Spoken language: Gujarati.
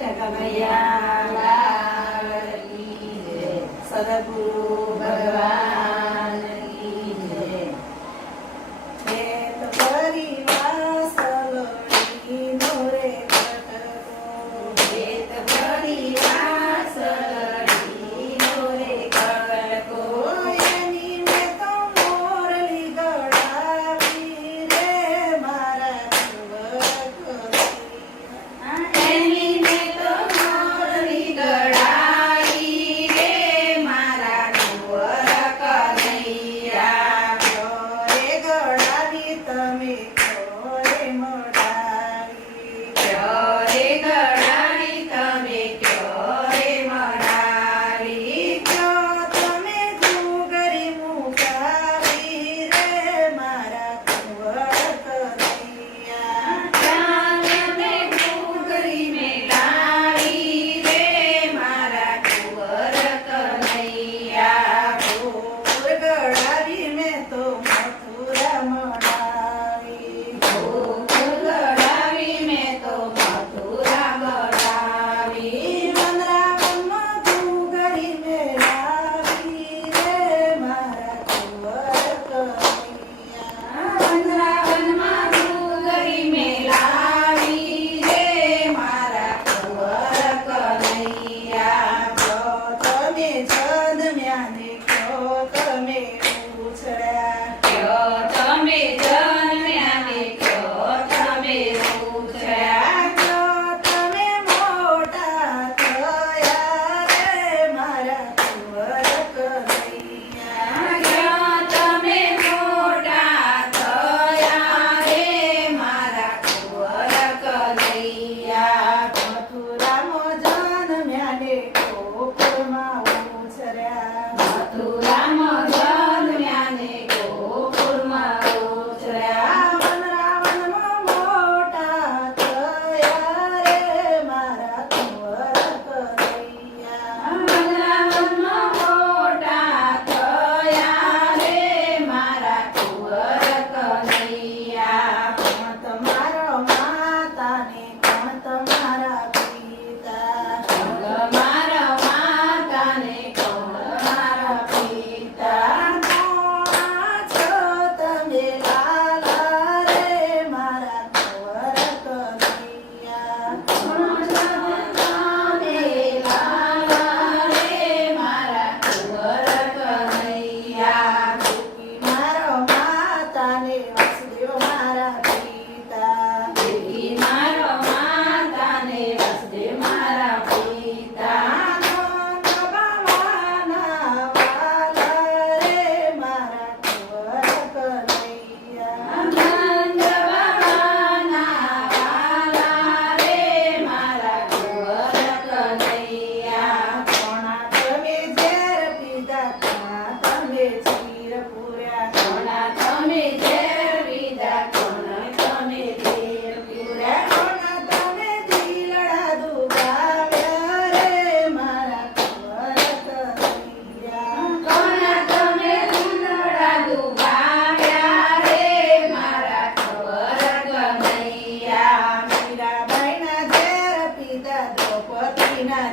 કનૈયા લાલ કી જય. સદગુરુ ભગવાન કી જય. હેત ભરી વાસળની મોરે કટકો. હેત ભરી વાસળની મોરે કટકો. એની મેં તો મોરલી ગળાવી રે મારા કુંવર એની મેં તો મોરલી ગળાવી રે મારા કુંવર કનૈયા. રે ગળાવી તમે રે મડાવી. રે ગળાવી તમે રે મડાવી. તમે ઘૂઘરી મુકાવી રે મારા કુંવર કનૈયા. તમે ઘૂઘરી મેલાવી રે મારા કુંવર કનૈયા. ઘૂઘર ગળાવી મેં તો મથુરા મડાવી. ઘૂઘર ગળાવી મેં તો મથુરા મડાવી. વનરાવનમાં ઘૂઘરી મેલાવી રે મારા કુંવર કનૈયા. વનરાવનમાં ઘૂઘરી મેલાવી રે મારા કુંવર કનૈયા. તમે જન્મ્યા ને કયો તમે ઉછળ્યા. કયો તમે જન્મ્યા ને કયો તમે ઉછળ્યા. કયો તમે મોટા થયા રે મારા કુંવર કનૈયા. કયો તમે મોટા થયા રે મારા કુંવર કનૈયા. મથુરામાં જન્મ્યા ને ગોકુળમાં ઉછર્યા. મથુરામાં જન્મ્યા ને ગોકુળમાં ઉછર્યા. વનરાવનમાં મોટા થયા રે મારા કુંવર કનૈયા. વનરાવનમાં મોટા થયા રે મારા કુંવર કનૈયા. કોણ તમારા માતા ને કોણ તમારા પિતા. કોણ મારા માતા ને કોણ મારા પિતા. કોણ છો તમે લાલા રે મારા કુંવર કનૈયા. કોણ છો તમે લાલા રે મારા કુંવર કનૈયા. દેવી મારો માતા ને વાસુદેવ મારા પિતા. દેવી મારો માતા ને વાસુદેવ મારા પિતા. નંદ બાવાના વાલા રે મારા કુંવર કનૈયા. નંદ બાવાના વાલા રે મારા કુંવર કનૈયા. કોણા તમે ઝેર પીધા કોણા તમે ચીર પૂર્યા. કોણા તમે ઝેર પીધા કોણા તમે ચીર પૂર્યા. કોણા તમે દિલડા દુભાવ્યા રે મારા કુંવર કનૈયા. કોણા તમે દિલડા દુભાવ્યા રે મારા કુંવર કનૈયા. મીરાબાઈના ઝેર પીધા દ્રૌપદીના